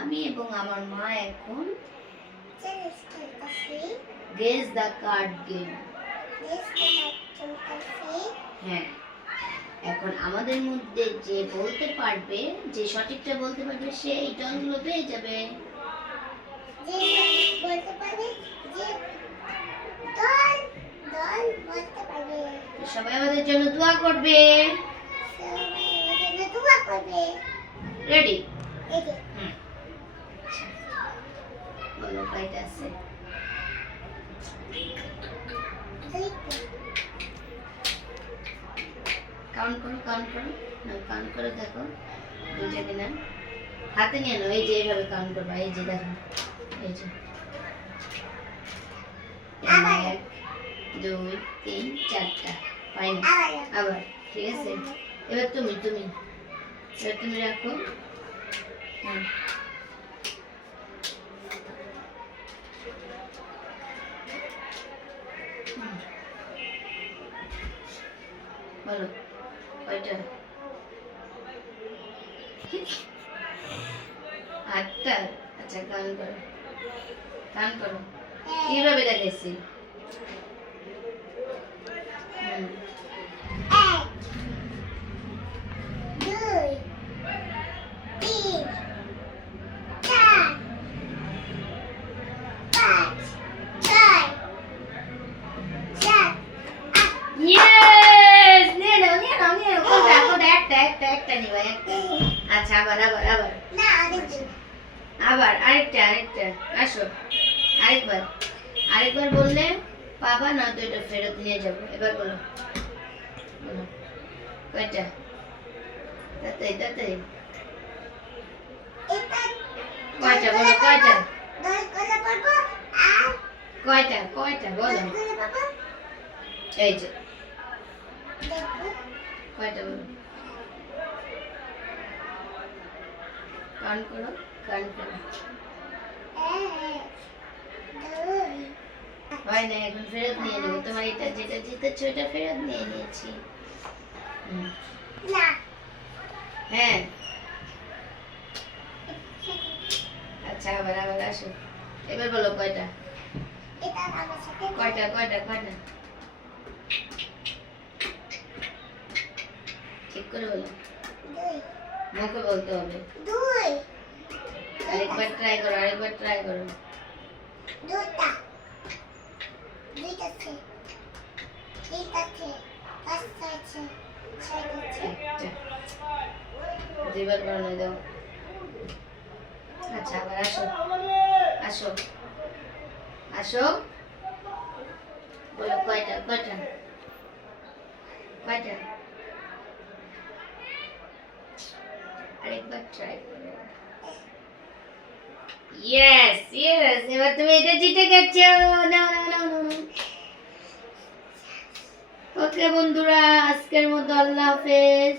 আমি এবং আমার মা এখন গেস দ্য কার্ড গেম। হ্যাঁ, এখন আমাদের মধ্যে যে বলতে পারবে, যে সঠিকটা বলতে পারবে, সে এই টনগুলো পেয়ে যাবে। সবাই আমাদের জন্য দোয়া করবে। রেডি? বলো কয়টা আছে? কাউন্ট করো, কাউন্ট করো, না কাউন্ট করে দেখো দুইটা কিনা। হাতে নিয়ে নাও, এই যে এইভাবে কাউন্ট করবা। এই যে দেখো, এই যে 1 2 3 4টা পাইনি। আবার ঠিক আছে, এবার তুমি রাখো। বলো কয়টা? 8টা। আচ্ছা, কাউন্ট করো। কিভাবে দেখাইছি? 1 2 3 4 5 6 7 ইয়েস! নিয়ে নাও। একটা নিবা, একটা। আচ্ছা, আবার না আরেকটা। আসো, আরেকবার বললে পাবা, না তো এটা ফেরত নিয়ে যাবো। এবার বলো কয়টা? তাড়াতাড়ি কয়টা বলো, কয়টা বলো। এই যে কয়টা বলো, কাউন্ট করো। হয় না, এখন ফেরত নিয়ে নেবো। তোমার এটা যেটা জিতেছো এটা ফেরত নিয়ে নিয়েছি। হ্যাঁ, আচ্ছা, আবার আসো। এবার বলো কয়টা? ঠিক করে বলো, মুখে বলতে হবে। আরেকবার ট্রাই করো। দুইবার বানানো দাও। আচ্ছা, আবার আসো। বলো কয়টা? আরেকবার ট্রাই করো। ইয়েস, এবার তুমি এটা জিতে গেছো। ওকে বন্ধুরা, আজকের মতো আল্লাহ হাফেজ।